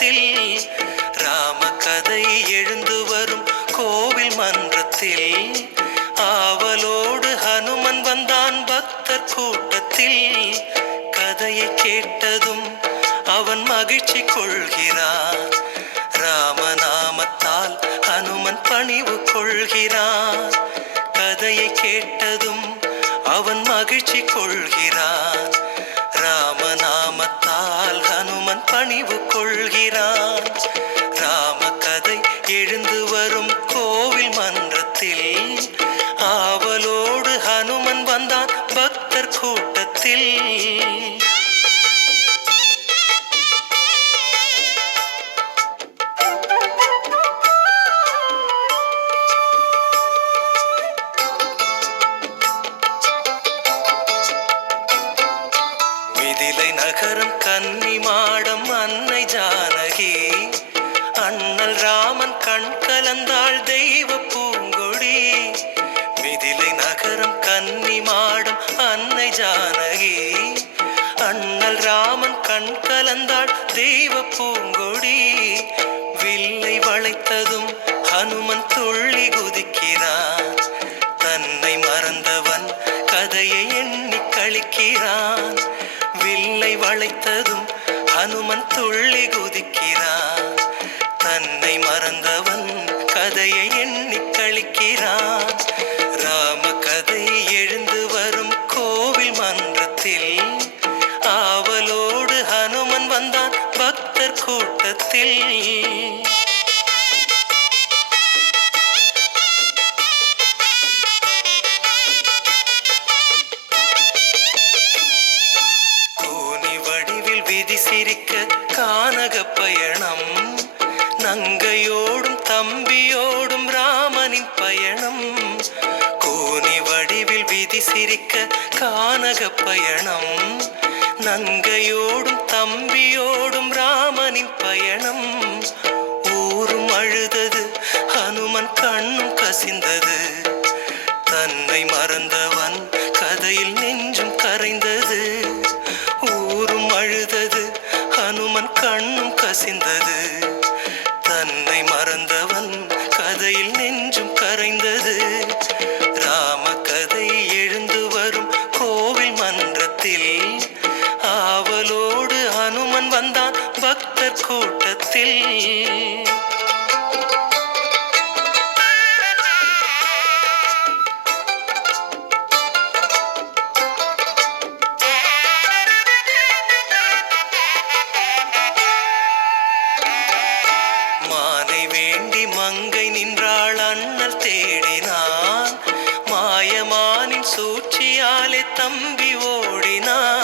மன்றத்தில் ராம கதை எழுந்து வரும் கோவில் மன்றத்தில். ஆவலோடு ஹனுமன் வந்தான் பக்தர் கூட்டத்தில். கதையை கேட்டதும் அவன் மகிழ்ச்சி கொள்கிறான். ராமநாமத்தால் ஹனுமன் பணிவு கொள்கிறான். கதையை கேட்டதும் அவன் மகிழ்ச்சி கொள்கிறான். ராமநாமத்தால் ஹனுமன் பணிவு கொள்கிறான். கூட்டத்தில் மிதிலை நகரம் கன்னி மாடம் அன்னை ஜானகி. அண்ணல் ராமன் கண் கலந்தாள் தெய்வ பூங்கொடி. மிதிலை நகரம் கன்னி மாடம் ஜானகி. அண்ணல் ராமன் கண் கலந்தாள் தெய்வ பூங்கொடி. வில்லை வளைத்ததும் ஹனுமன் துள்ளி குதிக்கிறான். தன்னை மறந்தவன் கதையை எண்ணி கழிக்கிறான். வில்லை வளைத்ததும் ஹனுமன் துள்ளி குதிக்கிறான். தன்னை மறந்தவன் கதையை எண்ணி கழிக்கிறான். கூட்டத்தில். கூனி வடிவில் விதி சிரிக்க கானக பயணம். நங்கையோடும் தம்பியோடும் ராமனின் பயணம். கூனி வடிவில் விதி சிரிக்க கானக பயணம். நங்கையோடும் தம்பியோடும் ராமனின் பயணம். ஊரும் அழுதது ஹனுமன் கண்ணும் கசிந்தது. தன்னை மறந்தவன் கதையில் நெஞ்சும் கரைந்தது. ஊரும் அழுதது ஹனுமன் கண்ணும் கசிந்தது. தன்னை மறந்தவன் கதையில் நெஞ்சும் கரைந்தது. ராம கதை எழுந்து வரும் கோவில் மன்றத்தில் கூட்டத்தில். மானை வேண்டி மங்கை நின்றாள் அண்ணல் தேடினான். மாயமானின் சூழ்ச்சியாலே தம்பி ஓடினான்.